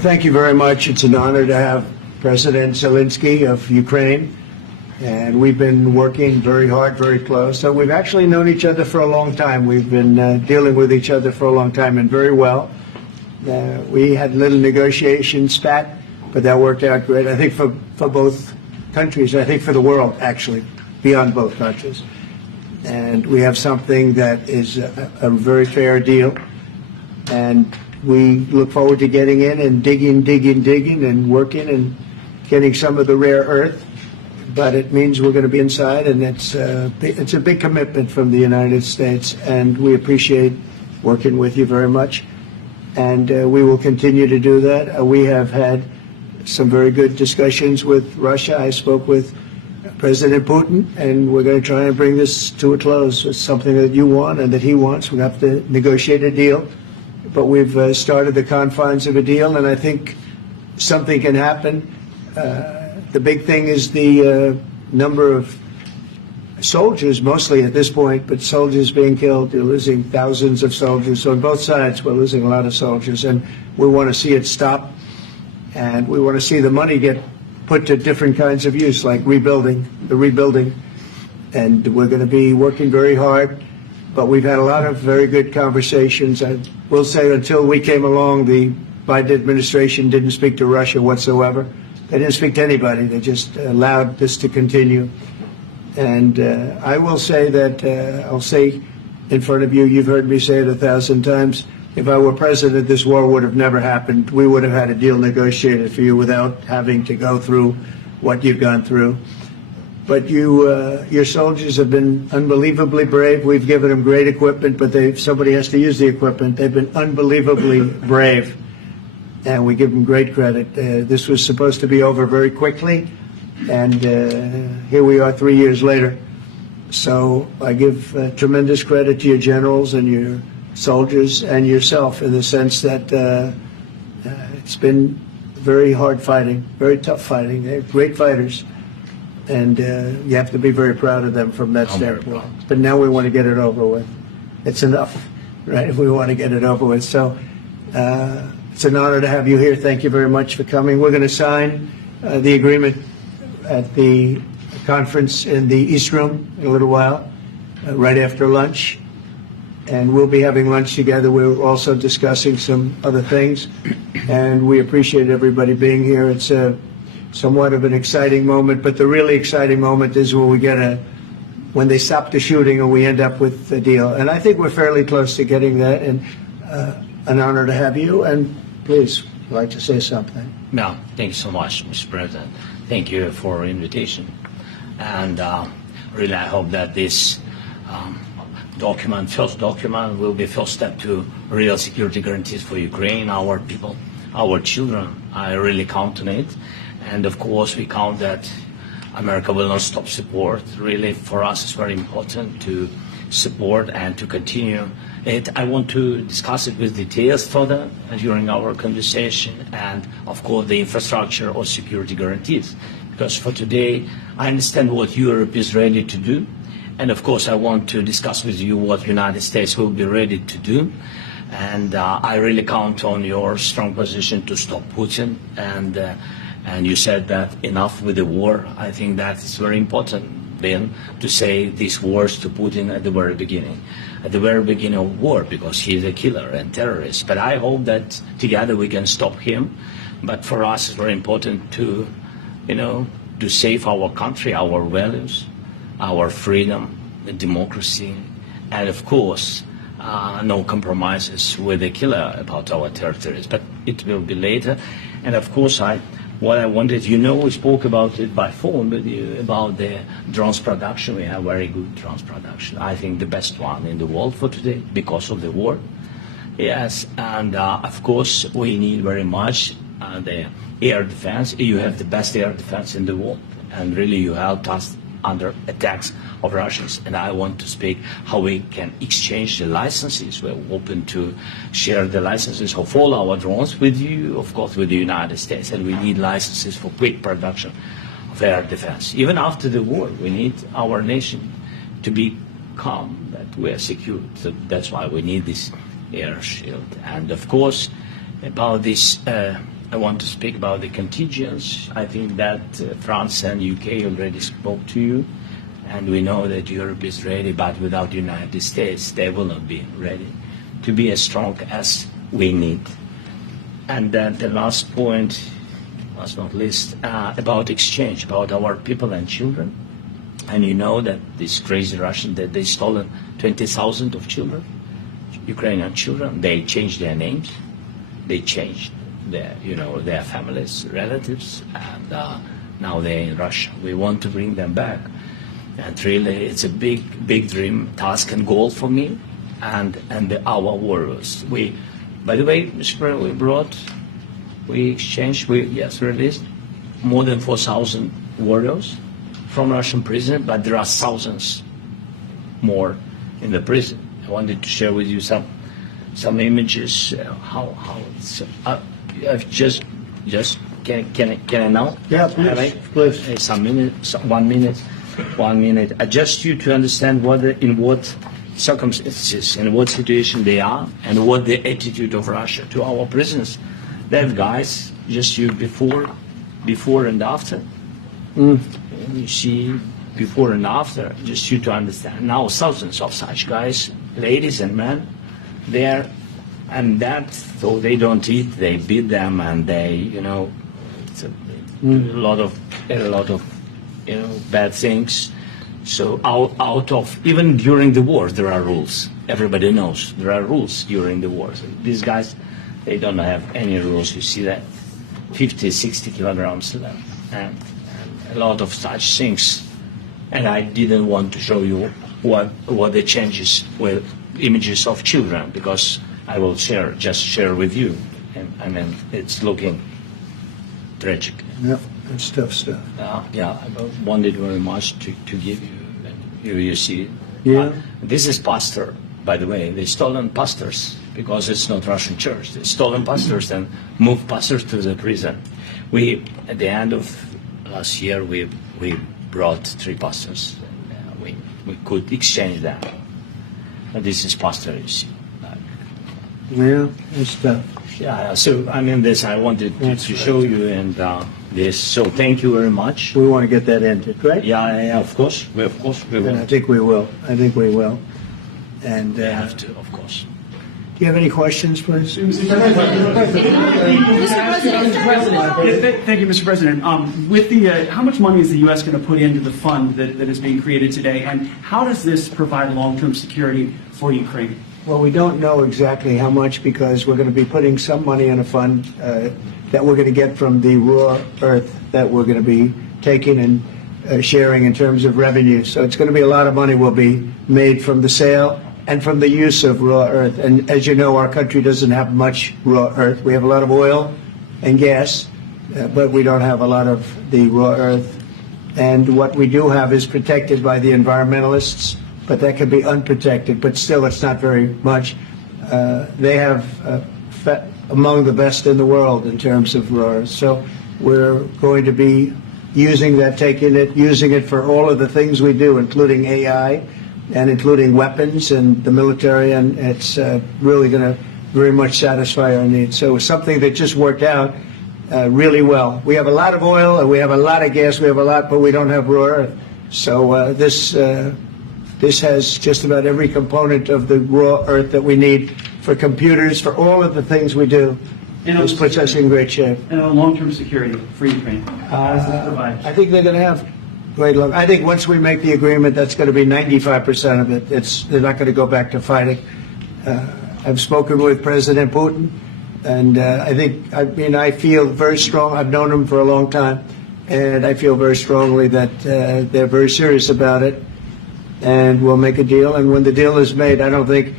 Well, thank you very much. It's an honor to have President Zelenski of Ukraine, and we've been working very hard, very close. So we've actually known each other for a long time. We've been dealing with each other for a long time, and very well. We had a little negotiation spat, but that worked out great, I think, for both countries, I think for the world, actually, beyond both countries. And we have something that is a very fair deal, and we look forward to getting in and digging and working and getting some of the rare earth. But it means we're going to be inside, and it's a big commitment from the United States, and we appreciate working with you very much. And we will continue to do that. We have had some very good discussions with Russia. I spoke with President Putin, and we're going to try and bring this to a close. It's something that you want and that he wants. We have to negotiate a deal. But we've started the confines of a deal, and I think something can happen. The big thing is the number of soldiers, mostly at this point, but soldiers being killed. They're losing thousands of soldiers. So on both sides, we're losing a lot of soldiers, and we want to see it stop. And we want to see the money get put to different kinds of use, like rebuilding. And we're going to be working very hard. But we've had a lot of very good conversations. I will say until we came along, the Biden administration didn't speak to Russia whatsoever. They didn't speak to anybody. They just allowed this to continue. And I will say that, I'll say in front of you, you've heard me say it 1,000 times, if I were president, this war would have never happened. We would have had a deal negotiated for you without having to go through what you've gone through. But your soldiers have been unbelievably brave. We've given them great equipment, but somebody has to use the equipment. They've been unbelievably brave, and we give them great credit. This was supposed to be over very quickly, and here we are 3 years later. So I give tremendous credit to your generals and your soldiers and yourself in the sense that it's been very hard fighting, very tough fighting. They're great fighters. And you have to be very proud of them from that standpoint. But now we want to get it over with. It's enough, right? We want to get it over with. So it's an honor to have you here. Thank you very much for coming. We're going to sign the agreement at the conference in the East Room in a little while, right after lunch. And we'll be having lunch together. We're also discussing some other things. And we appreciate everybody being here. It's somewhat of an exciting moment, but the really exciting moment is when they stop the shooting and we end up with a deal. And I think we're fairly close to getting that, and an honor to have you. And please, I'd like to say something. No, thank you so much, Mr. President. Thank you for your invitation. And really, I hope that this first document, will be first step to real security guarantees for Ukraine, our people, our children. I really count on it. And of course, we count that America will not stop support. Really, for us, it's very important to support and to continue it. I want to discuss it with details further during our conversation, and of course, the infrastructure or security guarantees. Because for today, I understand what Europe is ready to do, and of course, I want to discuss with you what the United States will be ready to do. And I really count on your strong position to stop Putin. And you said that enough with the war. I think that is very important, Ben, to say these words to Putin at the very beginning of war, because he's a killer and terrorist. But I hope that together we can stop him. But for us, it's very important to, to save our country, our values, our freedom, the democracy, and of course, no compromises with the killer about our territories. But it will be later. And of course, what I wanted, we spoke about it by phone with you, about the drones production. We have very good drones production. I think the best one in the world for today because of the war. Yes, and of course, we need very much the air defense. You have the best air defense in the world. And really, you helped us under attacks of Russians. And I want to speak how we can exchange the licenses. We're open to share the licenses of all our drones with you, of course, with the United States. And we need licenses for quick production of air defense. Even after the war, we need our nation to be calm, that we are secure. So that's why we need this air shield. And of course, about this I want to speak about the contingents. I think that France and UK already spoke to you, and we know that Europe is ready, but without the United States, they will not be ready to be as strong as we need. And then the last point, last not least, about exchange, about our people and children. And you know that this crazy Russian, that they stolen 20,000 of children, Ukrainian children. They changed their names, they changed their families, relatives, and now they're in Russia. We want to bring them back, and really, it's a big dream, task, and goal for me, and our warriors. By the way, Mr. President, we released more than 4,000 warriors from Russian prison, but there are thousands more in the prison. I wanted to share with you some images. How it's. I've just can I now? Yeah, please. One minute. Just you to understand in what circumstances, in what situation they are, and what the attitude of Russia to our prisoners. They have guys just you before and after. You see before and after, just you to understand. Now thousands of such guys, ladies and men, there. And that, though they don't eat, they beat them, and they, it's a lot of bad things. So out of, even during the war, there are rules. Everybody knows there are rules during the war. So these guys, they don't have any rules. You see that 50, 60 kilograms left, and a lot of such things. And I didn't want to show you what the changes with images of children, because I will share with you. And I mean, it's looking tragic. Yeah, it's tough stuff. I wanted very much to give you. You see, this is pastor, by the way. They stolen pastors because it's not Russian church. They stolen pastors and moved pastors to the prison. We, at the end of last year, we brought 3 pastors. And, we could exchange them. And this is pastor, you see. Yeah, it's tough. Yeah, so I mean this, I wanted to show you, and this, so thank you very much. We want to get that ended, right? Yeah, of course we will. And I think we will. And We have to, of course. do you have any questions, please? Thank you, Mr. President. With the how much money is the U.S. going to put into the fund that is being created today, and how does this provide long-term security for Ukraine? Well, we don't know exactly how much, because we're going to be putting some money in a fund that we're going to get from the raw earth that we're going to be taking and sharing in terms of revenue. So it's going to be a lot of money will be made from the sale and from the use of raw earth. And as you know, our country doesn't have much raw earth. We have a lot of oil and gas, but we don't have a lot of the raw earth. And what we do have is protected by the environmentalists, but that can be unprotected. But still, it's not very much. They have among the best in the world in terms of raw earth. So we're going to be using that, using it for all of the things we do, including AI and including weapons and the military, and it's really going to very much satisfy our needs. So it's something that just worked out really well. We have a lot of oil and we have a lot of gas, but we don't have raw earth. So this has just about every component of the raw earth that we need for computers, for all of the things we do. This puts us in great shape. And long-term security for Ukraine. How does this provide? I think they're going to have great luck. I think once we make the agreement, that's going to be 95% of it. They're not going to go back to fighting. I've spoken with President Putin, and I feel very strong. I've known him for a long time, and I feel very strongly that they're very serious about it, and we'll make a deal. And when the deal is made, I don't think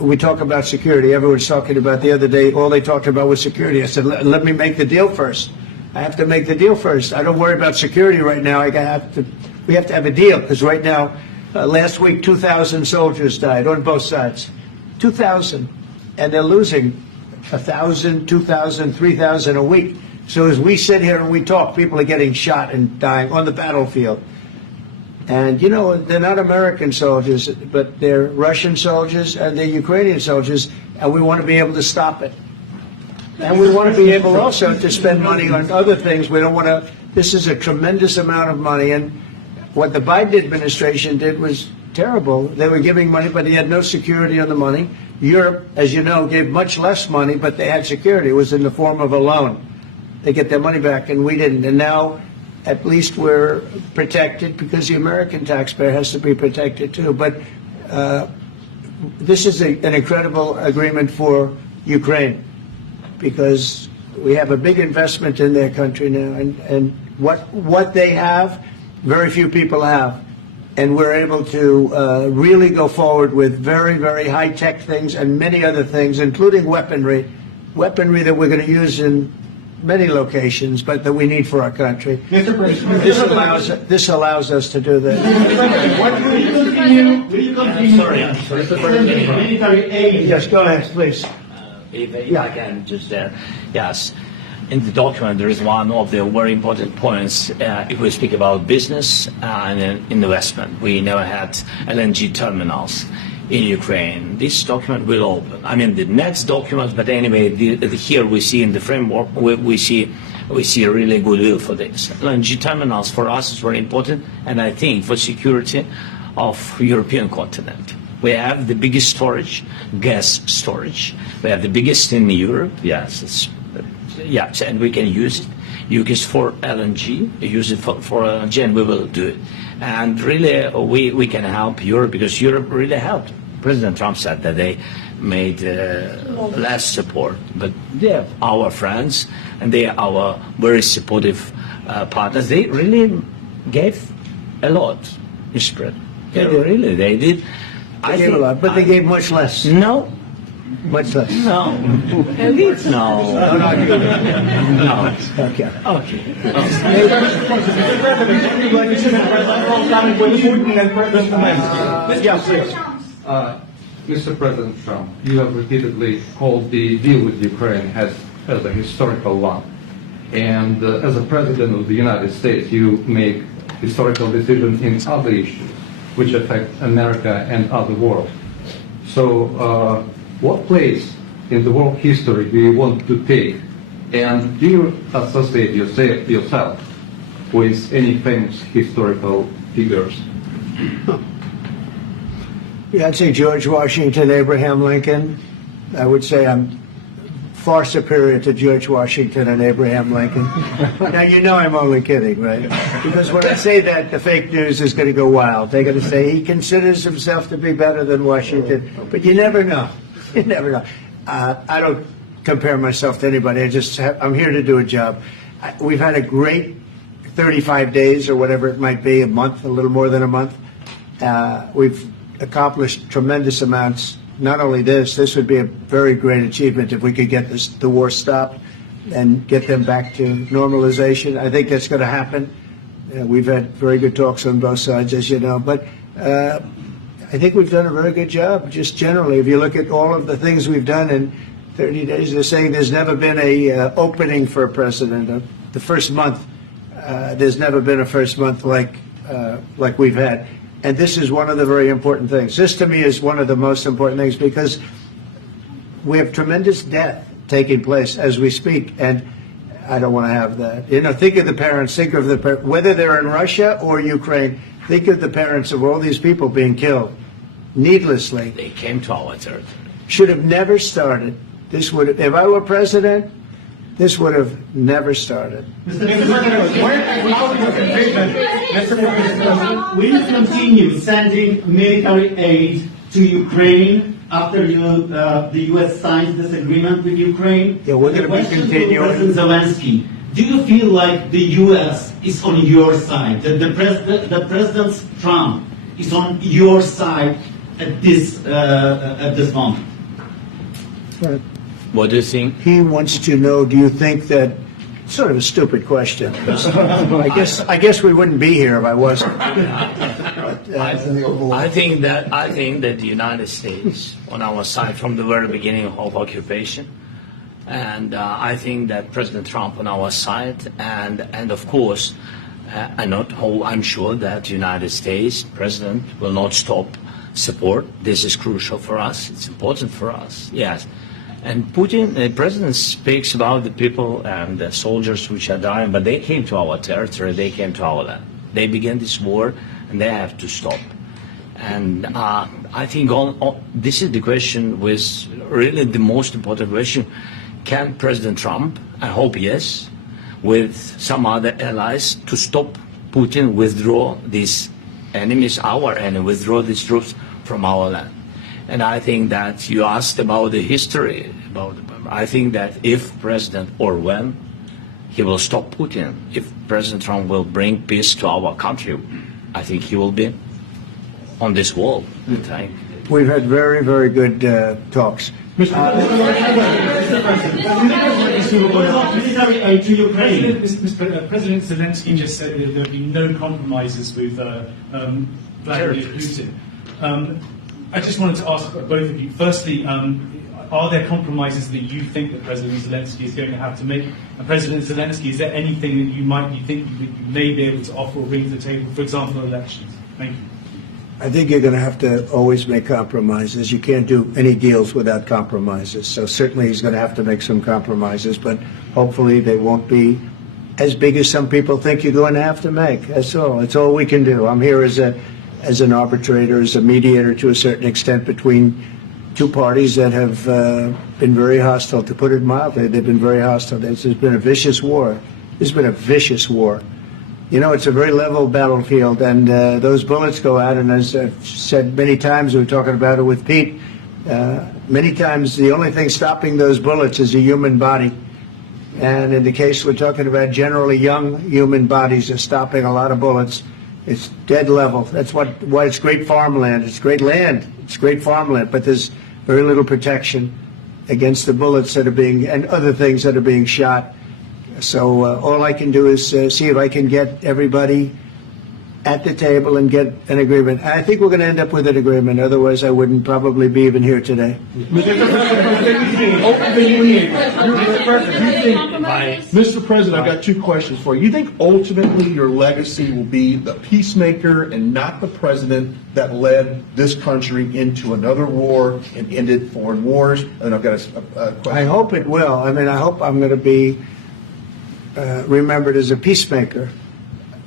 we talk about security. Everyone's talking about the other day. All they talked about was security. I said, let me make the deal first. I have to make the deal first. I don't worry about security right now. We have to have a deal, because right now, last week, 2,000 soldiers died on both sides. 2,000. And they're losing 1,000, 2,000, 3,000 a week. So as we sit here and we talk, people are getting shot and dying on the battlefield. And, they're not American soldiers, but they're Russian soldiers and they're Ukrainian soldiers, and we want to be able to stop it. And we want to be able also to spend money on other things. We don't want to, this is a tremendous amount of money. And what the Biden administration did was terrible. They were giving money, but they had no security on the money. Europe, as you know, gave much less money, but they had security. It was in the form of a loan. They get their money back, and we didn't. And now, at least we're protected because the American taxpayer has to be protected too. But this is an incredible agreement for Ukraine because we have a big investment in their country now, and what they have, very few people have. And we're able to really go forward with very, very high-tech things and many other things, including weaponry that we're going to use in many locations, but that we need for our country. Mr. President, This allows us to do that. will you continue Sorry. sending military aid? Yes, go ahead, please. If I can just there. Yes. In the document, there is one of the very important points. If we speak about business and investment, we never had LNG terminals in Ukraine. This document will open. I mean, the next document, but anyway, here we see in the framework, we see a really goodwill for this. LNG terminals for us is very important, and I think for security of European continent. We have the biggest storage, gas storage. We have the biggest in Europe. Yes, yes, and we can use it. Use it for LNG, use it for LNG, and we will do it. And really, we can help Europe because Europe really helped. President Trump said that they made less support, but they are our friends and they are our very supportive partners. They really gave a lot, Mr. President. They did. They gave a lot, but they gave much less. No. Much less. No. No. No. Okay. Okay. Mr. President Trump, you have repeatedly called the deal with Ukraine as a historical one. And as a President of the United States, you make historical decisions in other issues which affect America and other world. So what place in the world history do you want to take? And do you associate yourself with any famous historical figures? Yeah, I'd say George Washington, Abraham Lincoln. I would say I'm far superior to George Washington and Abraham Lincoln. Now, you know I'm only kidding, right? Because when I say that, the fake news is going to go wild. They're going to say he considers himself to be better than Washington. But you never know. You never know. I don't compare myself to anybody. I'm here to do a job. We've had a great 35 days or whatever it might be, a month, a little more than a month. We've accomplished tremendous amounts. Not only this would be a very great achievement if we could get the war stopped and get them back to normalization. I think that's going to happen. We've had very good talks on both sides, as you know. But I think we've done a very good job, just generally. If you look at all of the things we've done in 30 days, they're saying there's never been a opening for a president. The first month, there's never been a first month like we've had. And this is one of the very important things. This, to me, is one of the most important things because we have tremendous death taking place as we speak, and I don't want to have that. You know, think of the parents, whether they're in Russia or Ukraine, think of the parents of all these people being killed needlessly. They came to our territory. Should have never started. If I were president, this would have never started. Mr. President, will you continue sending military aid to Ukraine after the U.S. signs this agreement with Ukraine? Yeah, we're going to be continuing. President Zelensky, do you feel like the U.S. is on your side? That the President Trump is on your side at this moment? Right. What do you think? He wants to know, do you think that, sort of a stupid question. I guess we wouldn't be here if I wasn't. I think that the United States on our side from the very beginning of occupation, and I think that President Trump on our side, and of course, I'm sure that the United States President will not stop support. This is crucial for us. It's important for us. Yes. And Putin, the president speaks about the people and the soldiers which are dying, but they came to our territory, they came to our land. They began this war, and they have to stop. And I think this is the question, with really the most important question. Can President Trump, I hope yes, with some other allies, to stop Putin, withdraw these enemies, our enemy, withdraw these troops from our land? And I think that you asked about the history. I think that if President, or when, he will stop Putin, if President Trump will bring peace to our country, I think he will be on this wall. We've had very, very good talks. To Ukraine. President Zelensky just said that there would be no compromises with Vladimir Putin. I just wanted to ask both of you, firstly, are there compromises that you think that President Zelensky is going to have to make? And President Zelensky, is there anything that you might be thinking that you may be able to offer or bring to the table, for example, elections? Thank you. I think you're going to have to always make compromises. You can't do any deals without compromises. So certainly he's going to have to make some compromises, but hopefully they won't be as big as some people think you're going to have to make. That's all. That's all we can do. I'm here as an arbitrator, as a mediator to a certain extent between two parties that have been very hostile, to put it mildly. They've been very hostile. There's been a vicious war. There's been a vicious war. You know, it's a very level battlefield, and those bullets go out, and as I've said many times, we were talking about it with Pete, many times the only thing stopping those bullets is a human body. And in the case we're talking about, generally young human bodies are stopping a lot of bullets. It's dead level. That's why it's great farmland. It's great land. It's great farmland, but there's very little protection against the bullets that are being, and other things that are being shot. So all I can do is see if I can get everybody at the table and get an agreement. I think we're going to end up with an agreement. Otherwise, I wouldn't probably be even here today. Mr. President, I've got two questions for you. You think ultimately your legacy will be the peacemaker and not the president that led this country into another war and ended foreign wars? And I've got a question. I hope it will. I mean, I hope I'm going to be remembered as a peacemaker.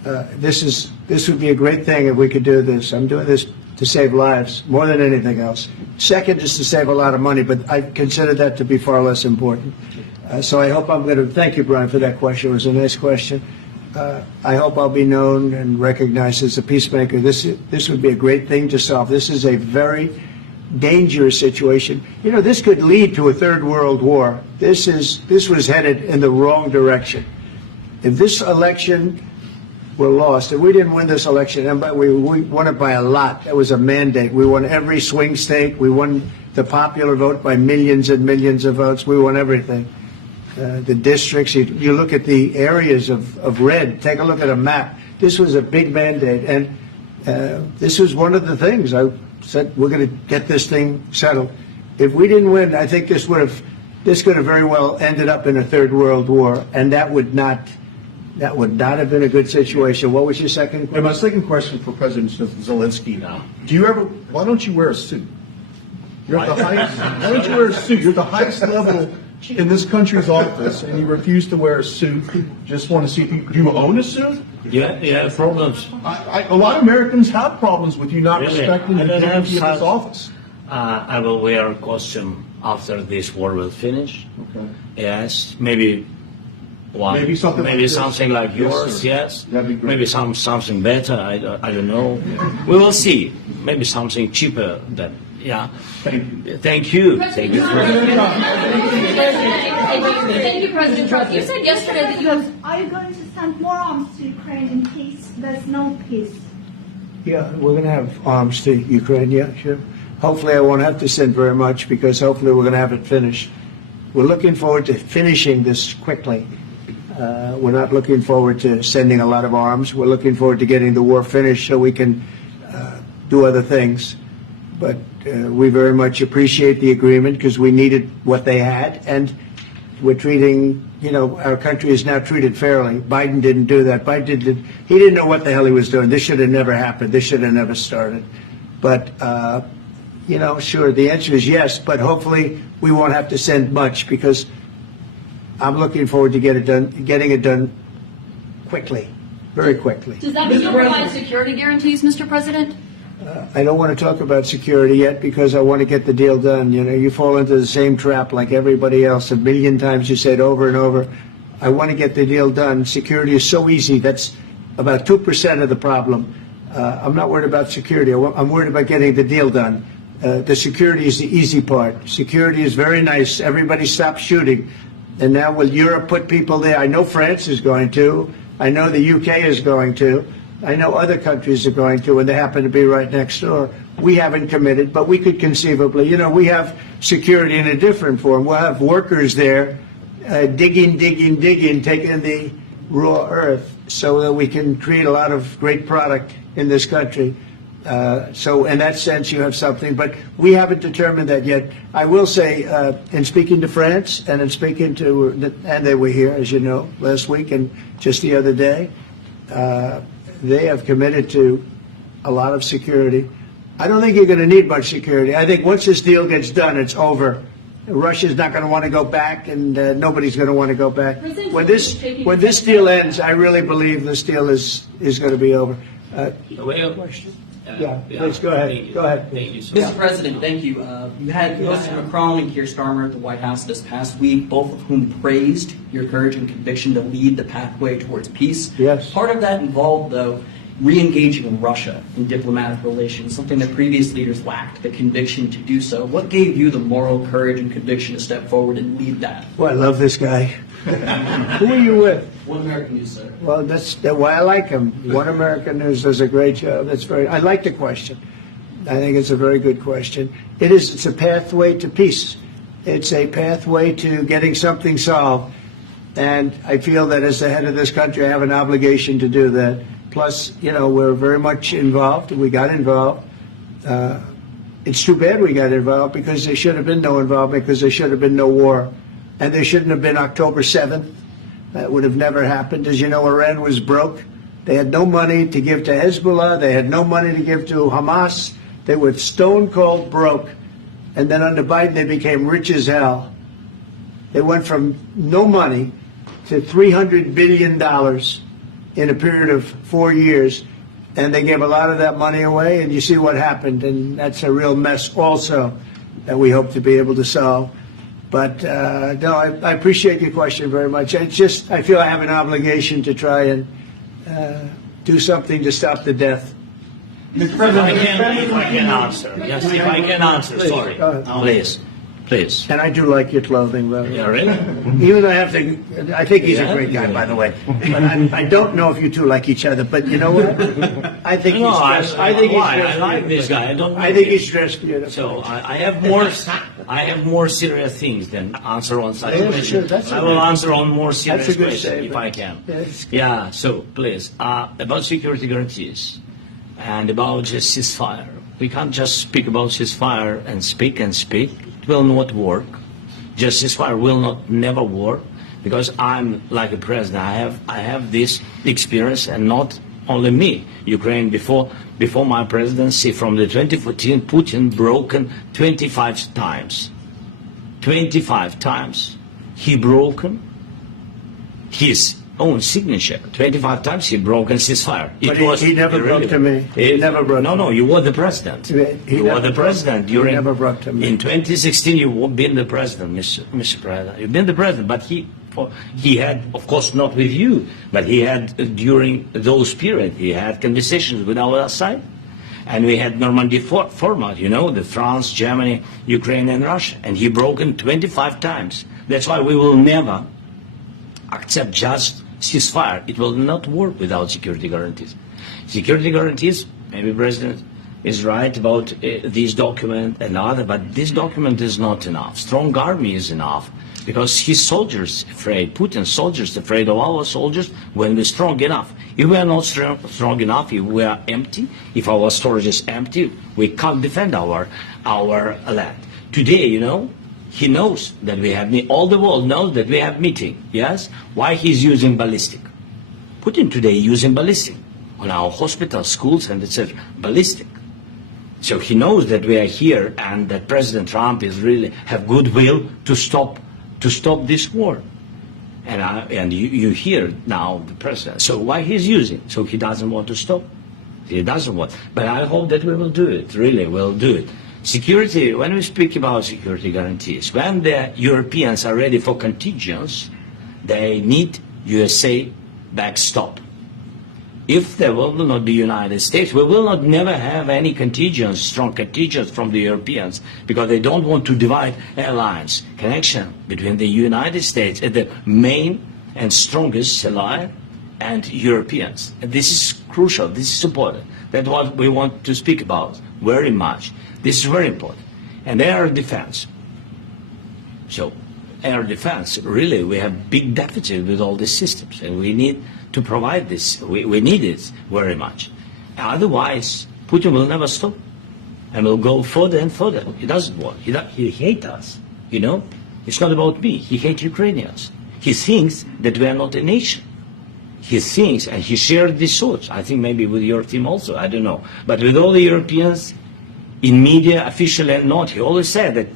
This would be a great thing if we could do this. I'm doing this to save lives more than anything else. Second is to save a lot of money, but I consider that to be far less important. So I hope I'm going to thank you, Brian, for that question. It was a nice question. I hope I'll be known and recognized as a peacemaker. This would be a great thing to solve. This is a very dangerous situation. You know, this could lead to a third world war. This was headed in the wrong direction. If this election were lost, if we didn't win this election, and we won it by a lot, that was a mandate. We won every swing state. We won the popular vote by millions and millions of votes. We won everything. The districts, you look at the areas of red, take a look at a map. This was a big mandate, and this was one of the things. I said, we're going to get this thing settled. If we didn't win, I think this could have very well ended up in a third world war, and that would not have been a good situation. What was your second question? And my second question for President Zelensky. No. Why don't you wear a suit? You're at the highest, why don't you wear a suit? You're at the highest level in this country's office, and you refuse to wear a suit. Just want to see if do you own a suit? Yeah, problems. A lot of Americans have problems with you not Really? respecting the I don't have dignity of this such- office. I will wear a costume after this war will finish. Okay. Yes, maybe one. Maybe something like this. something like Yes, yours. sir. Yes. That'd be great. Maybe something better. I don't know. We will see. Maybe something cheaper than. Yeah. Thank you. Thank you. Thank you. Thank you, President Trump. You said yesterday that you have. Are you going to send more arms to Ukraine in case there's no peace? Yeah, we're going to have arms to Ukraine, yeah, sure. Hopefully I won't have to send very much, because hopefully we're going to have it finished. We're looking forward to finishing this quickly. We're not looking forward to sending a lot of arms. We're looking forward to getting the war finished so we can do other things. But we very much appreciate the agreement, because we needed what they had, and we're treating, our country is now treated fairly. Biden didn't do that. He didn't know what the hell he was doing. This should have never happened. This should have never started. But, sure, the answer is yes, but hopefully we won't have to send much because I'm looking forward to getting it done quickly, very quickly. Does that mean you'll provide security guarantees, Mr. President? I don't want to talk about security yet because I want to get the deal done. You fall into the same trap like everybody else. A million times you say it over and over. I want to get the deal done. Security is so easy. That's about 2% of the problem. I'm not worried about security. I'm worried about getting the deal done. The security is the easy part. Security is very nice. Everybody stopped shooting. And now will Europe put people there? I know France is going to. I know the UK is going to. I know other countries are going to, and they happen to be right next door. We haven't committed, but we could conceivably. We have security in a different form. We'll have workers there digging, taking the raw earth so that we can create a lot of great product in this country. So in that sense, you have something, but we haven't determined that yet. I will say, in speaking to France and in speaking to, and they were here, as you know, last week and just the other day, they have committed to a lot of security. I don't think you're going to need much security. I think once this deal gets done, it's over. Russia's not going to want to go back, and nobody's going to want to go back. When this deal ends, I really believe this deal is going to be over. Question? Yeah, please go ahead. Go ahead. Thank you, sir. Mr. President, thank you. You had Mr. Macron and Keir Starmer at the White House this past week, both of whom praised your courage and conviction to lead the pathway towards peace. Yes. Part of that involved, though, re-engaging Russia in diplomatic relations, something that previous leaders lacked, the conviction to do so. What gave you the moral courage and conviction to step forward and lead that? Well, I love this guy. Who are you with? One American News, sir. Well, that's why I like him. One American News does a great job. I like the question. I think it's a very good question. It's a pathway to peace. It's a pathway to getting something solved. And I feel that as the head of this country, I have an obligation to do that. Plus, we're very much involved. We got involved. It's too bad we got involved because there should have been no involvement because there should have been no war. And there shouldn't have been October 7th. That would have never happened. As you know, Iran was broke. They had no money to give to Hezbollah. They had no money to give to Hamas. They were stone cold broke. And then under Biden, they became rich as hell. They went from no money to $300 billion in a period of 4 years. And they gave a lot of that money away. And you see what happened. And that's a real mess also that we hope to be able to solve. But no, I appreciate your question very much. I feel I have an obligation to try and do something to stop the death. Mr. President, if I can answer. Yes, if I can answer, sorry. Please. And I do like your clothing, brother. Yeah, really? Even though I think he's a great guy, by the way. But I don't know if you two like each other. But you know what? I think he's dressed. I like this guy. I think he's dressed beautiful. So I have more serious things than answer on such Yeah, questions. sure, that's I a will good- answer on more That's serious a good questions statement. if I can. Yes. Yeah. So please, about security guarantees and about just ceasefire. We can't just speak about ceasefire and speak. It will not work. Just ceasefire will never work because I'm like a president. I have this experience, and not only me. Ukraine before my presidency, from the 2014, Putin broken 25 times. 25 times he broken his own signature. 25 times he broken ceasefire. But he never broke to me. He never broke to me. No, you were the president. You were the president during. He never broke to me. In 2016, you've been the president, Mr. President. You've been the president, but he had, of course, not with you, but he had during those periods, he had conversations with our side. And we had Normandy format, the France, Germany, Ukraine, and Russia. And he broken 25 times. That's why we will never accept just ceasefire. It will not work without security guarantees. Security guarantees, maybe President is right about this document and other, but this document is not enough. Strong army is enough because his soldiers afraid, Putin's soldiers afraid of our soldiers when we're strong enough. If we are not strong enough, if we are empty, if our storage is empty, we can't defend our land. Today, he knows that we have, all the world knows that we have meeting, yes? Why he's using ballistic? Putin today using ballistic on our hospitals, schools, and etc. Ballistic. So he knows that we are here and that President Trump is really have goodwill to stop this war. And you hear now the president. So why he's using? So he doesn't want to stop. He doesn't want. But I hope that we will do it. Really, we'll do it. Security. When we speak about security guarantees, when the Europeans are ready for contingents, they need USA backstop. If there will not be United States, we will not never have any contingents, strong contingents from the Europeans, because they don't want to divide alliance connection between the United States and the main and strongest ally and Europeans. And this is crucial. This is important. That's what we want to speak about very much. This is very important. And air defense. So air defense, really, we have big deficit with all these systems, and we need to provide this. We need it very much. Otherwise, Putin will never stop, and will go further and further. He doesn't want. He hates us. You know, it's not about me. He hates Ukrainians. He thinks that we are not a nation. He thinks, and he shared these thoughts. I think maybe with your team also. I don't know, but with all the Europeans, in media, officially and not, he always said that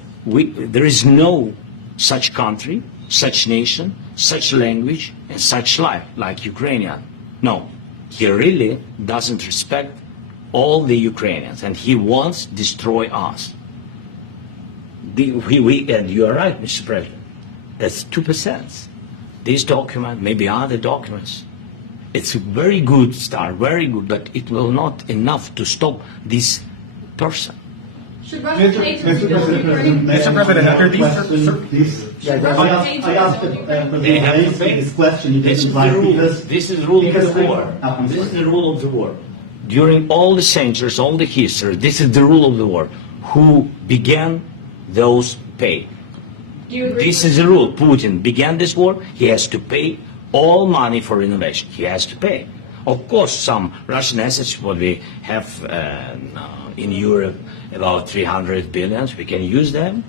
there is no such country, such nation, such language, and such life like Ukrainian. No, he really doesn't respect all the Ukrainians, and he wants to destroy us. And you are right, Mr. President. That's 2%. This document, maybe other documents, it's a very good start, very good, but it will not enough to stop this person. Should Russia pay to rebuild Ukraine? Mr. President, after these, I asked They have to pay. this question. This is the rule. This is the rule of the war. This is the rule of the war. During all the centuries, all the history, this is the rule of the war. Who began, those pay. Do you agree? This is the rule. Putin began this war. He has to pay all money for innovation. He has to pay. Of course, some Russian assets, what we have in Europe, about 300 billion, we can use them.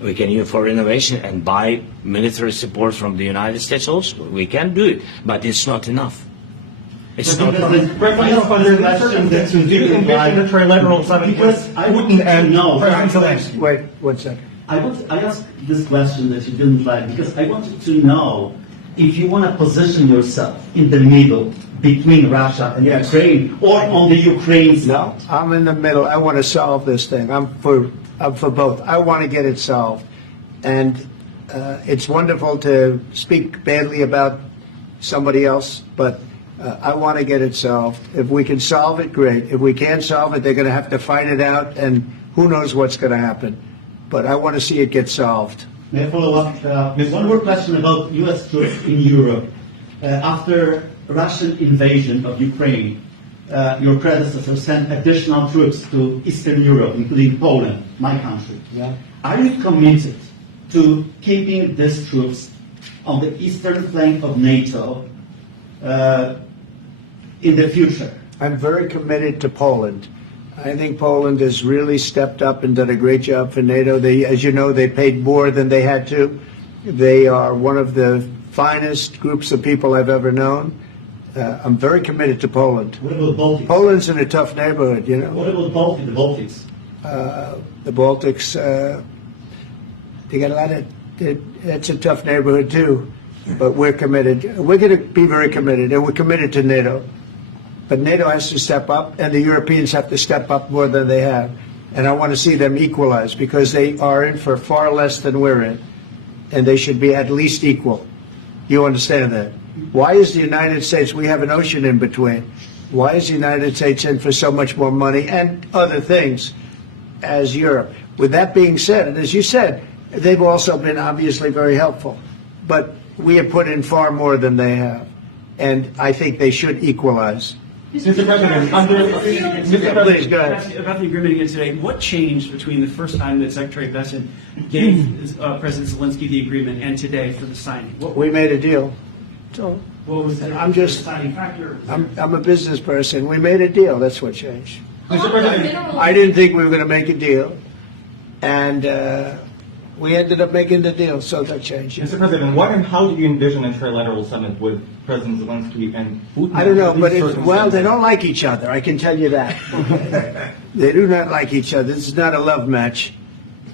We can use for innovation and buy military support from the United States also. We can do it, but it's not enough. It's not enough. Because I wouldn't know. Wait 1 second. I asked this question that you didn't like because I wanted to know if you want to position yourself in the middle between Russia and Yes. Ukraine or on the Ukraine side. No, I'm in the middle. I want to solve this thing. I'm for both. I want to get it solved. And it's wonderful to speak badly about somebody else, but I want to get it solved. If we can solve it, great. If we can't solve it, they're going to have to fight it out, and who knows what's going to happen. But I want to see it get solved. May I follow up? One more question about U.S. troops in Europe. After Russian invasion of Ukraine, your predecessor sent additional troops to Eastern Europe, including Poland, my country. Yeah. Are you committed to keeping these troops on the eastern flank of NATO in the future? I'm very committed to Poland. I think Poland has really stepped up and done a great job for NATO. They, as you know, they paid more than they had to. They are one of the finest groups of people I've ever known. I'm very committed to Poland. What about Baltics? Poland's in a tough neighborhood, you know. What about the Baltics? The Baltics, they got a lot of, it's a tough neighborhood too. But we're committed. We're going to be very committed, and we're committed to NATO. But NATO has to step up, and the Europeans have to step up more than they have. And I want to see them equalize, because they are in for far less than we're in. And they should be at least equal. You understand that? Why is the United States, we have an ocean in between. Why is the United States in for so much more money and other things as Europe? With that being said, and as you said, they've also been obviously very helpful. But we have put in far more than they have. And I think they should equalize. Mr. President, Please, go ahead. About the agreement again today, what changed between the first time that Secretary Bessent gave President Zelensky the agreement and today for the signing? We made a deal. So What was the I'm just, deciding factor? I'm a business person. We made a deal. That's what changed. Along with minerals- I didn't think we were going to make a deal. And We ended up making the deal, so that changed. Mr. President, what and how do you envision a trilateral summit with President Zelensky and Putin? I don't know, but These well, they circumstances? don't like each other. I can tell you that. They do not like each other. This is not a love match,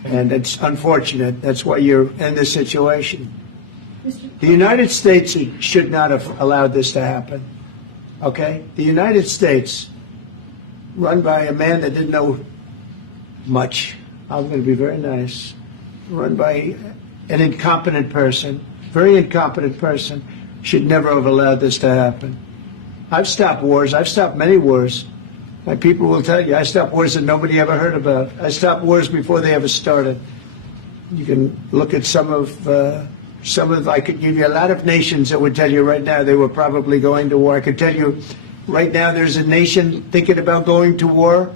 and it's unfortunate. That's why you're in this situation. The United States should not have allowed this to happen. Okay, the United States, run by a man that didn't know much. I'm going to be very nice. Run by an incompetent person, very incompetent person, should never have allowed this to happen. I've stopped wars. I've stopped many wars. My people will tell you, I stopped wars that nobody ever heard about. I stopped wars before they ever started. You can look at some of, I could give you a lot of nations that would tell you right now they were probably going to war. I could tell you right now there's a nation thinking about going to war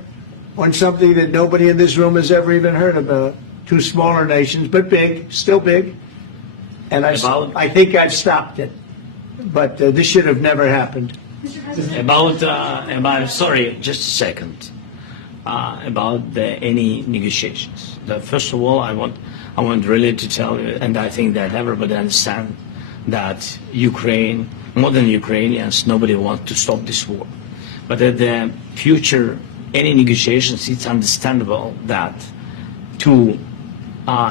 on something that nobody in this room has ever even heard about. Two smaller nations, but big, still big. And I think I've stopped it. But this should have never happened. Sorry, just a second. About any negotiations. First of all, I want really to tell you, and I think that everybody understands that Ukraine, modern Ukrainians, nobody wants to stop this war. But at the future, any negotiations, it's understandable that two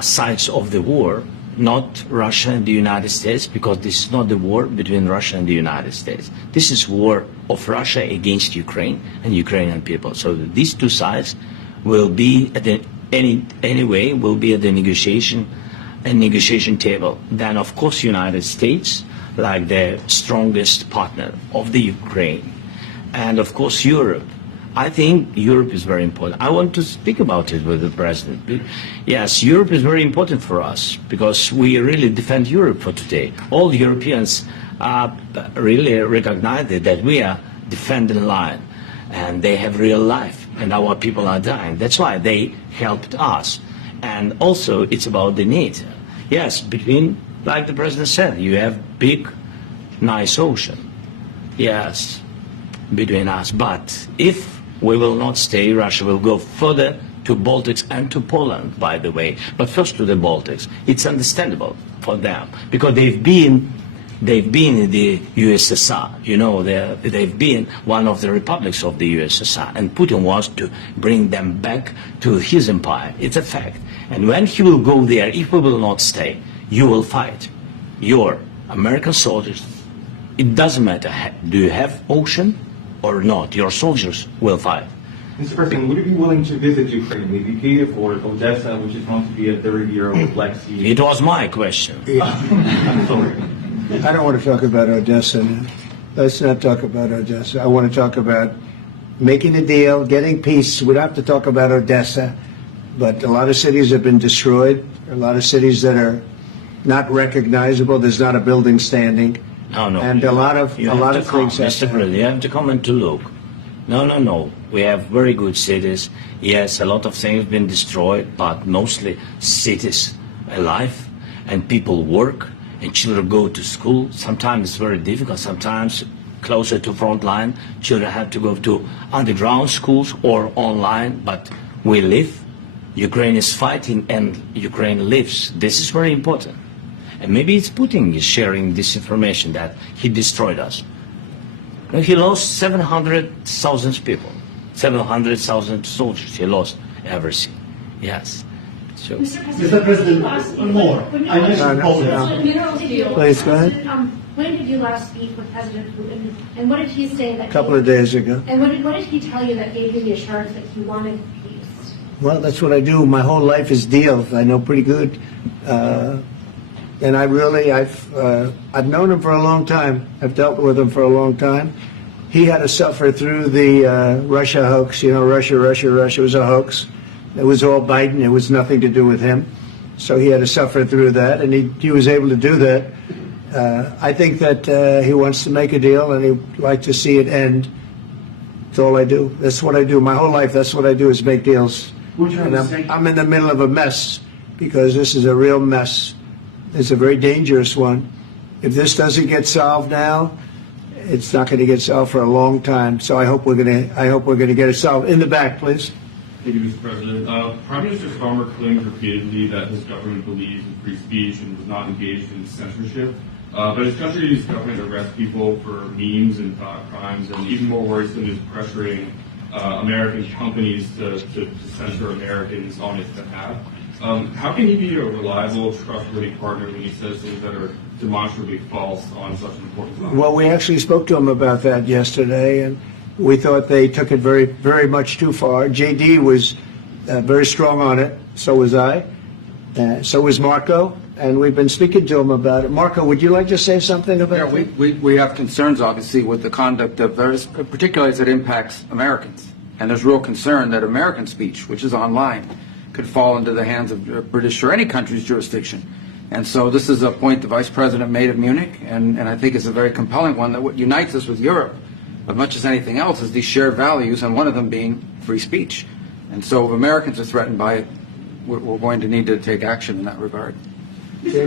sides of the war, not Russia and the United States, because this is not the war between Russia and the United States. This is war of Russia against Ukraine and Ukrainian people. So these two sides will be at the anyway will be at the negotiation table. Then of course United States, like the strongest partner of the Ukraine, and of course Europe. I think Europe is very important. I want to speak about it with the President. Yes, Europe is very important for us because we really defend Europe for today. All Europeans really recognize that we are defending line and they have real life and our people are dying. That's why they helped us. And also it's about the NATO. Yes, between, like the President said, you have big, nice ocean. Yes, between us. But if we will not stay, Russia will go further to Baltics and to Poland, by the way. But first to the Baltics. It's understandable for them because they've been in the USSR. You know, they've been one of the republics of the USSR. And Putin wants to bring them back to his empire. It's a fact. And when he will go there, if we will not stay, you will fight. Your American soldiers, it doesn't matter, do you have ocean or not, your soldiers will fight. Mr. President, would you be willing to visit Ukraine, maybe Kiev or Odessa, which is going to be a third year of the Black Sea? It was my question. I'm sorry. I don't want to talk about Odessa. Let's not talk about Odessa. I want to talk about making a deal, getting peace. We don't have to talk about Odessa, but a lot of cities have been destroyed. A lot of cities that are not recognizable. There's not a building standing. No. And a lot of things Mr. President, you have to come and to look. No. We have very good cities. Yes, a lot of things have been destroyed, but mostly cities alive and people work and children go to school. Sometimes it's very difficult. Sometimes closer to front line, children have to go to underground schools or online, but we live. Ukraine is fighting and Ukraine lives. This is very important. And maybe it's Putin is sharing this information that he destroyed us. He lost 700,000 people, 700,000 soldiers. He lost everything. Yes. So. Mr. President, more. I mentioned Poland. Please, go ahead. When did you last speak with President Putin, and what did he say that? A couple of days ago. And what did he tell you that gave you the assurance that he wanted peace? Well, that's what I do. My whole life is deals. I know pretty good. And I've known him for a long time. I've dealt with him for a long time. He had to suffer through the Russia hoax. You know, Russia was a hoax. It was all Biden. It was nothing to do with him. So he had to suffer through that, and he was able to do that. I think that he wants to make a deal, and he'd like to see it end. That's all I do. That's what I do. My whole life, that's what I do is make deals. And I'm in the middle of a mess because this is a real mess. It's a very dangerous one. If this doesn't get solved now, it's not going to get solved for a long time. So I hope we're going to get it solved. In the back, please. Thank you, Mr. President. Prime Minister Starmer claimed repeatedly that his government believes in free speech and was not engaged in censorship. But his country's government arrests people for memes and thought crimes, and even more worrisome is pressuring American companies to censor Americans on his behalf. How can he be a reliable, trustworthy partner when he says things that are demonstrably false on such an important topic? Well, we actually spoke to him about that yesterday, and we thought they took it very, very much too far. JD was very strong on it. So was I. So was Marco. And we've been speaking to him about it. Marco, would you like to say something about it? We have concerns, obviously, with the conduct of various, particularly as it impacts Americans. And there's real concern that American speech, which is online, could fall into the hands of British or any country's jurisdiction. And so this is a point the Vice President made of Munich, and I think it's a very compelling one, that what unites us with Europe, as much as anything else, is these shared values, and one of them being free speech. And so if Americans are threatened by it, we're going to need to take action in that regard. It's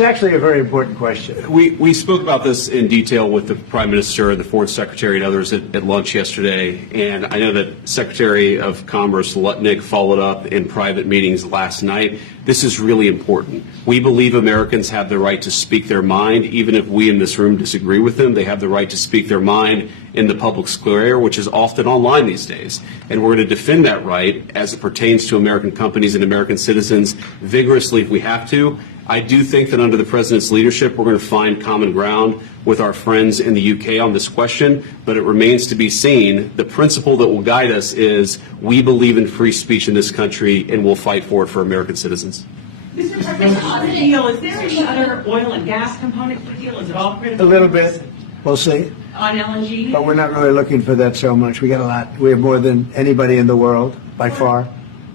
actually a very important question. We spoke about this in detail with the Prime Minister, the Foreign Secretary, and others at lunch yesterday. And I know that Secretary of Commerce Lutnick followed up in private meetings last night. This is really important. We believe Americans have the right to speak their mind, even if we in this room disagree with them. They have the right to speak their mind in the public square, which is often online these days. And we're going to defend that right as it pertains to American companies and American citizens vigorously if we have to. I do think that under the President's leadership, we're going to find common ground with our friends in the UK on this question, but it remains to be seen. The principle that will guide us is we believe in free speech in this country, and we'll fight for it for American citizens. Mr. President, on the deal, is there any other oil and gas component to the deal? Is it all critical? A little bit. We'll see. On LNG? But we're not really looking for that so much. We got a lot. We have more than anybody in the world, by far.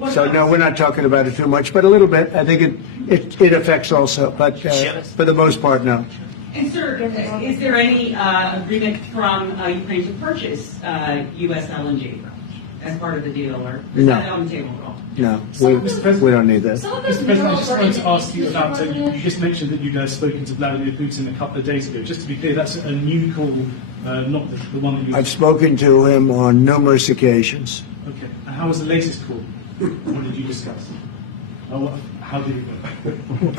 So, no, we're not talking about it too much, but a little bit. I think it affects also, but for the most part, no. And, sir, is there any agreement from Ukraine to purchase U.S. LNG as part of the deal, or is that on the table at all? No, we don't need that. Mr. President, I just wanted to ask you about, you just mentioned that you guys spoken to Vladimir Putin a couple of days ago. Just to be clear, that's a new call, not the one that you... I've spoken to him on numerous occasions. Okay. And how was the latest call? What did you discuss? How did it go?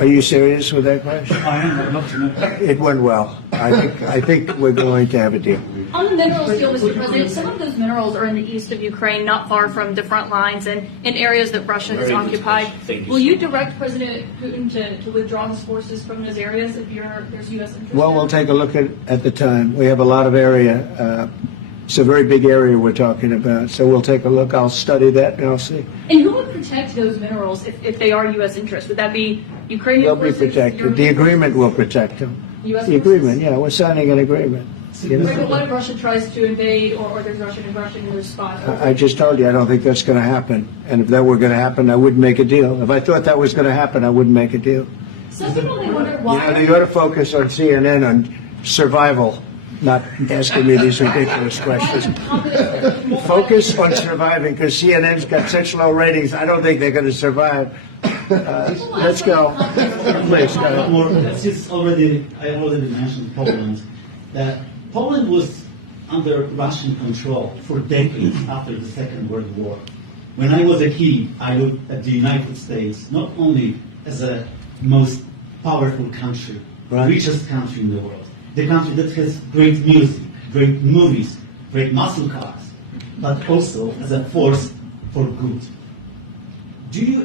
Are you serious with that question? I am. I'd love to know. It went well. I think we're going to have a deal. On the minerals deal, Mr. President, some of those minerals are in the east of Ukraine, not far from the front lines and in areas that Russia has occupied. Will you direct President Putin to withdraw his forces from those areas if there's U.S. interest? Well, we'll take a look at the time. We have a lot of area. It's a very big area we're talking about, so we'll take a look. I'll study that and I'll see. And who would protect those minerals if they are U.S. interests? Would that be Ukrainian They'll be forces, protected. European The agreement forces? will protect them. U.S. The forces? agreement, yeah, we're signing an agreement. You know? Right, but what if Russia tries to invade or there's Russian aggression in those spots? I just told you I don't think that's going to happen. And if that were going to happen, I wouldn't make a deal. If I thought that was going to happen, I wouldn't make a deal. Some people they wonder You why. know, you ought to focus on CNN on survival, not asking me these ridiculous questions. Focus on surviving, because CNN's got such low ratings. I don't think they're going to survive. Let's go. Please, go ahead. Since I already mentioned Poland, Poland was under Russian control for decades after the Second World War. When I was a kid, I looked at the United States not only as a most powerful country, richest country in the world, the country that has great music, great movies, great muscle cars, but also as a force for good.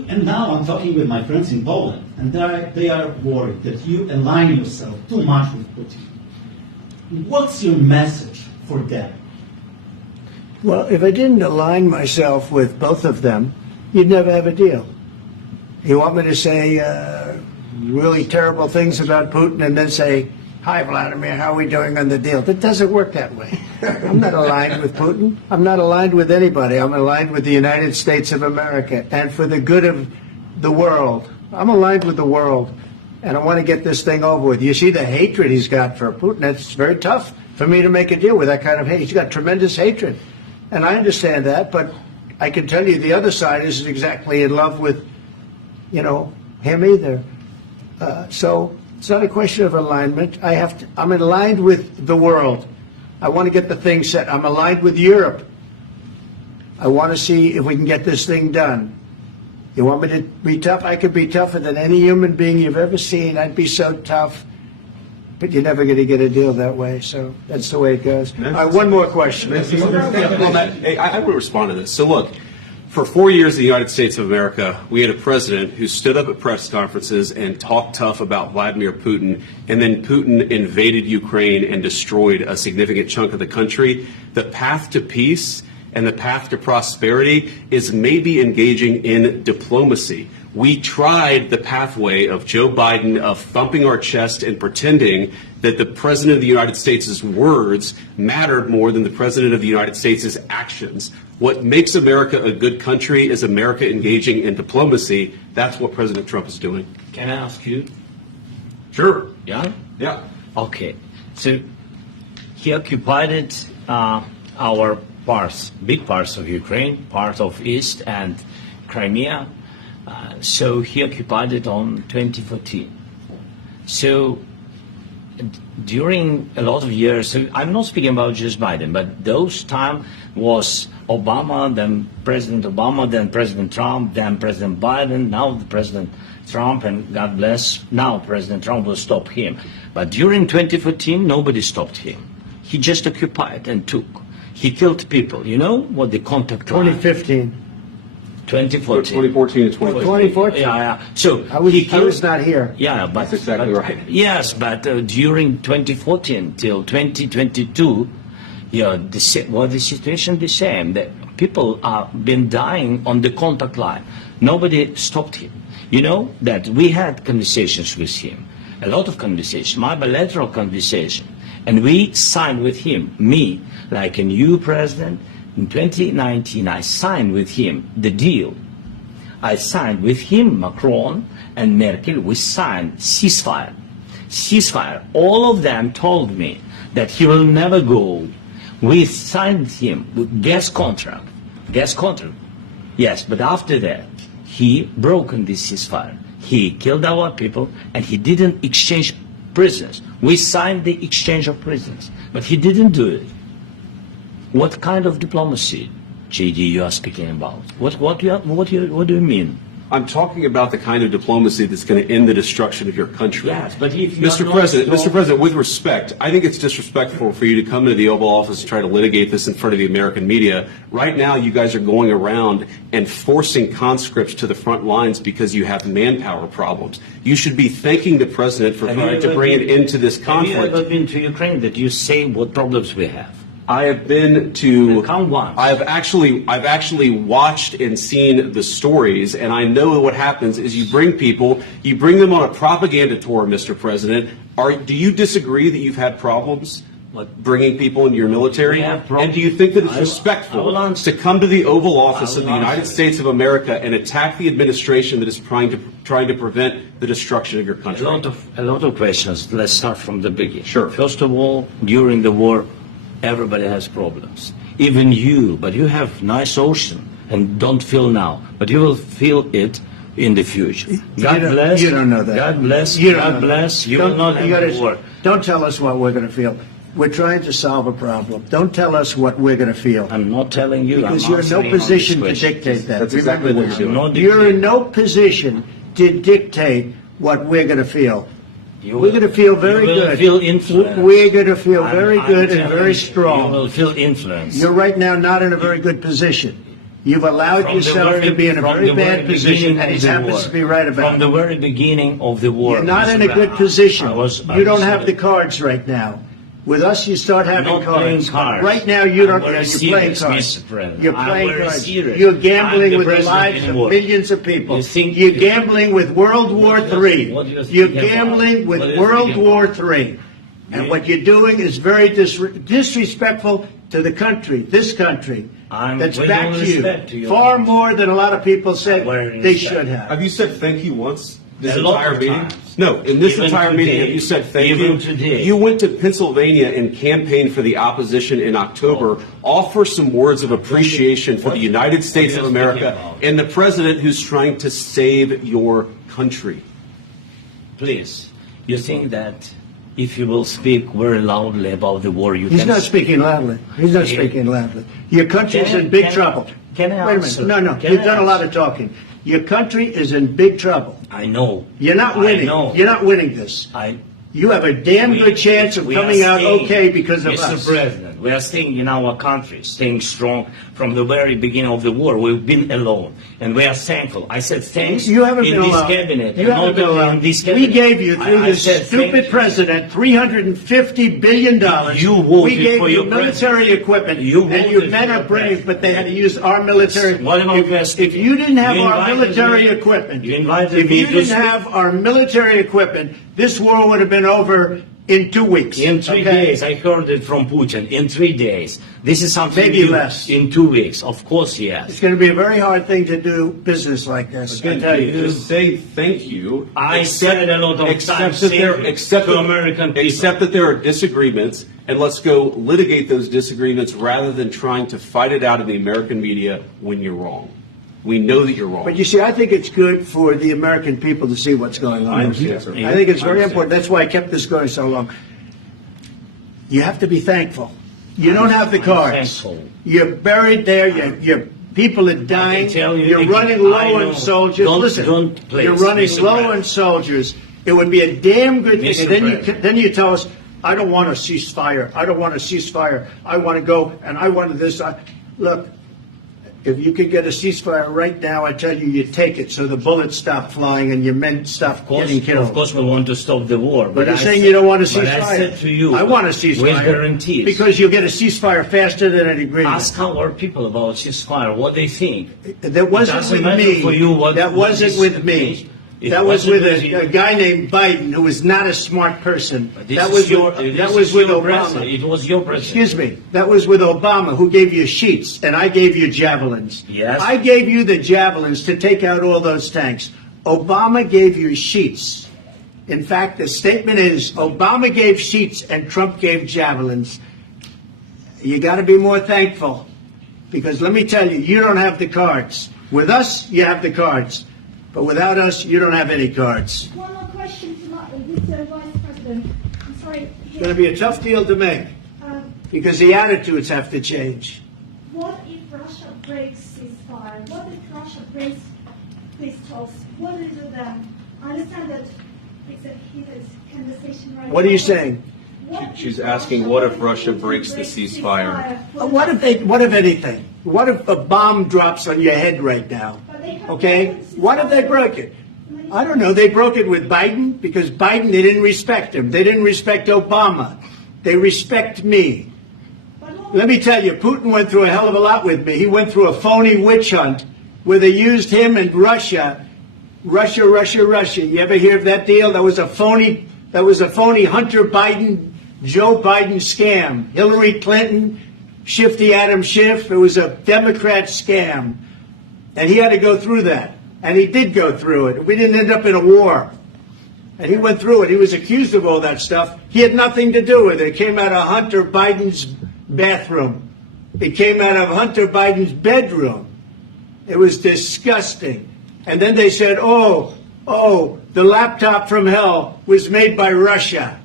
And now I'm talking with my friends in Poland, and they are worried that you align yourself too much with Putin. What's your message for them? Well, if I didn't align myself with both of them, you'd never have a deal. You want me to say really terrible things about Putin and then say, "Hi, Vladimir, how are we doing on the deal?" That doesn't work that way. I'm not aligned with Putin. I'm not aligned with anybody. I'm aligned with the United States of America and for the good of the world. I'm aligned with the world, and I want to get this thing over with. You see the hatred he's got for Putin. It's very tough for me to make a deal with that kind of hate. He's got tremendous hatred, and I understand that, but I can tell you the other side isn't exactly in love with, him either. So it's not a question of alignment. I'm aligned with the world. I want to get the thing set. I'm aligned with Europe. I want to see if we can get this thing done. You want me to be tough? I could be tougher than any human being you've ever seen. I'd be so tough. But you're never going to get a deal that way. So that's the way it goes. All right, one more question. I would respond to this. So look, for 4 years in the United States of America, we had a president who stood up at press conferences and talked tough about Vladimir Putin, and then Putin invaded Ukraine and destroyed a significant chunk of the country. The path to peace and the path to prosperity is maybe engaging in diplomacy. We tried the pathway of Joe Biden of thumping our chest and pretending that the President of the United States' words mattered more than the President of the United States' actions. What makes America a good country is America engaging in diplomacy. That's what President Trump is doing. Can I ask you? Sure. Yeah? Yeah. Okay. So he occupied our parts, big parts of Ukraine, part of East and Crimea. So he occupied it on 2014. So during a lot of years, so I'm not speaking about just Biden, but those time was Obama, then President Obama, then President Trump, then President Biden, now the President Trump, and God bless, now President Trump will stop him. But during 2014, nobody stopped him. He just occupied and took. He killed people. You know what the contact line? 2015. 2014 2014. and 2015. 2014. Yeah. So I was not here. Yeah, but That's exactly right. Yes, but during 2014 till 2022, the situation the same. That people are been dying on the contact line. Nobody stopped him. You know that we had conversations with him, a lot of conversations, my bilateral conversation, and we signed with him. Me, like a new president. In 2019, I signed with him the deal. I signed with him, Macron and Merkel, we signed ceasefire. Ceasefire. All of them told me that he will never go. We signed him with gas contract. Gas contract. Yes, but after that, he broken this ceasefire. He killed our people and he didn't exchange prisoners. We signed the exchange of prisoners, but he didn't do it. What kind of diplomacy, JD, you are speaking about? What do you mean? I'm talking about the kind of diplomacy that's going to end the destruction of your country. Yes, but if Mr. President, with respect, I think it's disrespectful for you to come into the Oval Office and try to litigate this in front of the American media. Right now, you guys are going around and forcing conscripts to the front lines because you have manpower problems. You should be thanking the President for trying to bring an end to this conflict. Have you ever been to Ukraine that you say what problems we have? I have been to. Count one. I've actually watched and seen the stories, and I know what happens is you bring them on a propaganda tour, Mr. President. Do you disagree that you've had problems bringing people into your military? And do you think that it's respectful to come to the Oval Office of the United States of America and attack the administration that is trying to prevent the destruction of your country? A lot of questions. Let's start from the beginning. Sure. First of all, during the war, everybody has problems. Even you, but you have nice ocean and don't feel now, but you will feel it in the future. God bless. You don't know that. God bless. God bless. You will not have to work. Don't tell us what we're going to feel. We're trying to solve a problem. Don't tell us what we're going to feel. I'm not telling you. Because you're in no position to dictate that. That's exactly what you're doing. You're in no position to dictate what we're going to feel. We're going to feel very good. Feel influence. We're going to feel very good and very strong. You will feel influence. You're right now not in a very good position. You've allowed yourself to be in a very bad position, and he happens to be right about it. From the very beginning of the war. You're not in a good position. You don't have the cards right now. With us, you start having cards. Right now, you don't. You're playing cards. You're playing cards. You're gambling with the lives of millions of people. You're gambling with World War III. You're gambling with World War III. And what you're doing is very disrespectful to the country, this country, that's backed you far more than a lot of people said they should have. Have you said thank you once? This entire meeting? No, in this entire meeting, have you said thank you? You went to Pennsylvania and campaigned for the opposition in October. Offer some words of appreciation for the United States of America and the president who's trying to save your country. Please, you think that if you will speak very loudly about the war, He's not speaking loudly. He's not speaking loudly. Your country's in big trouble. Can I Wait a answer? minute. No, Can you've I done a lot answer? of talking. Your country is in big trouble. I know. You're not I winning. know. You're not winning this. You have a damn good chance of We coming are out staying, okay because of Mr. us. President, we are staying in our country, staying strong from the very beginning of the war. We've been alone, and we are thankful. I said thanks You haven't in been this alone. cabinet. You and haven't not been only alone. in this We cabinet. gave you, through I this said stupid thank you. president, $350 billion. You voted We gave for you your military president. equipment. You and your voted men for are your brave, president. but they had to use our military. What about If you didn't have You our invited military me- equipment, you invited if me you to didn't speak- have our military equipment, this war would have been over in 2 weeks. In 3 okay? days, I heard it from Putin. In 3 days, this is something Maybe new. less. In 2 weeks, of course, It's yes. going to be a very hard thing to do business like this. I tell you. Just say thank you. I said a lot of Accept times that there, thank you accept to that- American people. accept that there are disagreements, and let's go litigate those disagreements rather than trying to fight it out in the American media when you're wrong. We know that you're wrong. But you see, I think it's good for the American people to see what's going on. I understand, sir. I think it's I very understand. important. That's why I kept this going so long. You have to be thankful. You don't have the I'm cards. thankful. You're buried there. Your people are dying. tell you You're again, running I low know. on soldiers. Don't- Listen, don't please, you're running Mr. low President. on soldiers. It would be a damn good thing. Mr. And then President. then you tell us, I don't want a ceasefire. I don't want a ceasefire. I want to go and I want this. Look, if you could get a ceasefire right now, I tell you, you take it so the bullets stop flying and your men stop getting killed. Of course, we want to stop the war. But you're I saying said- you don't want a But ceasefire. I said to you, I want a ceasefire. with guarantees. Because you'll get a ceasefire faster than an agreement. Ask our people about ceasefire, what they think. That wasn't Doesn't with matter me. for you what- That what wasn't is- with me. It That was wasn't with with you. a guy named Biden who was not a smart person. This That is was your- with, this that was is with your Obama. president. It was your president. Excuse me. That was with Obama, who gave you sheets, and I gave you javelins. Yes. I gave you the javelins to take out all those tanks. Obama gave you sheets. In fact, the statement is Obama gave sheets and Trump gave javelins. You got to be more thankful, because let me tell you, you don't have the cards. With us, you have the cards. But without us, you don't have any cards. One more question to Mr. Vice President. I'm sorry. It's going to be a tough deal to make, because the attitudes have to change. What if Russia breaks ceasefire? What if Russia breaks peace talks? What do you do then? I understand that it's a heated conversation right now. What are you saying? What She's if asking, what if Russia breaks the ceasefire? What if anything? What if a bomb drops on your head right now? Okay? What if they broke it? I don't know. They broke it with Biden because Biden, they didn't respect him. They didn't respect Obama. They respect me. Let me tell you, Putin went through a hell of a lot with me. He went through a phony witch hunt where they used him and Russia. Russia. You ever hear of that deal? That was a phony Hunter Biden, Joe Biden scam. Hillary Clinton, Shifty Adam Schiff. It was a Democrat scam. And he had to go through that. And he did go through it. We didn't end up in a war. And he went through it. He was accused of all that stuff. He had nothing to do with it. It came out of Hunter Biden's bathroom. It came out of Hunter Biden's bedroom. It was disgusting. And then they said, oh, the laptop from hell was made by Russia.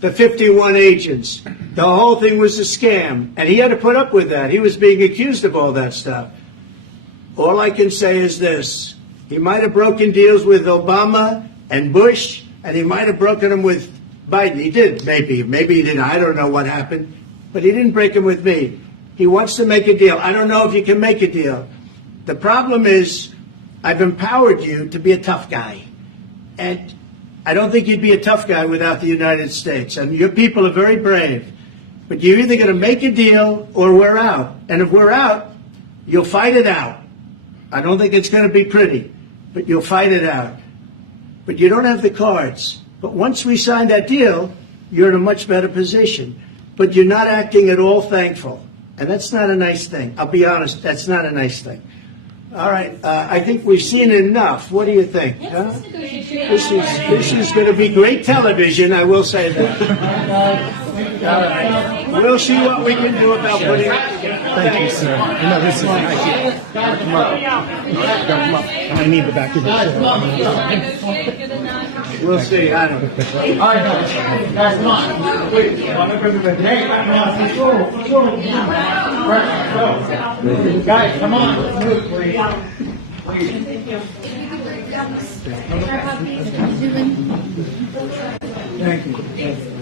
The 51 agents. The whole thing was a scam. And he had to put up with that. He was being accused of all that stuff. All I can say is this. He might have broken deals with Obama and Bush, and he might have broken them with Biden. He did, maybe. Maybe he didn't. I don't know what happened. But he didn't break them with me. He wants to make a deal. I don't know if you can make a deal. The problem is I've empowered you to be a tough guy. And I don't think you'd be a tough guy without the United States. And your people are very brave. But you're either going to make a deal or we're out. And if we're out, you'll fight it out. I don't think it's going to be pretty, but you'll fight it out. But you don't have the cards. But once we sign that deal, you're in a much better position. But you're not acting at all thankful. And that's not a nice thing. I'll be honest, that's not a nice thing. All right, I think we've seen enough. What do you think? Huh? This is going to be great television, I will say that. All right. We'll see what we can do about putting it together. Thank you, sir. No, this is come up. I need the back of the chair. We'll see. I don't know. All right, guys, come on. Wait, hey, guys, come on. Let's move, please. Thank you.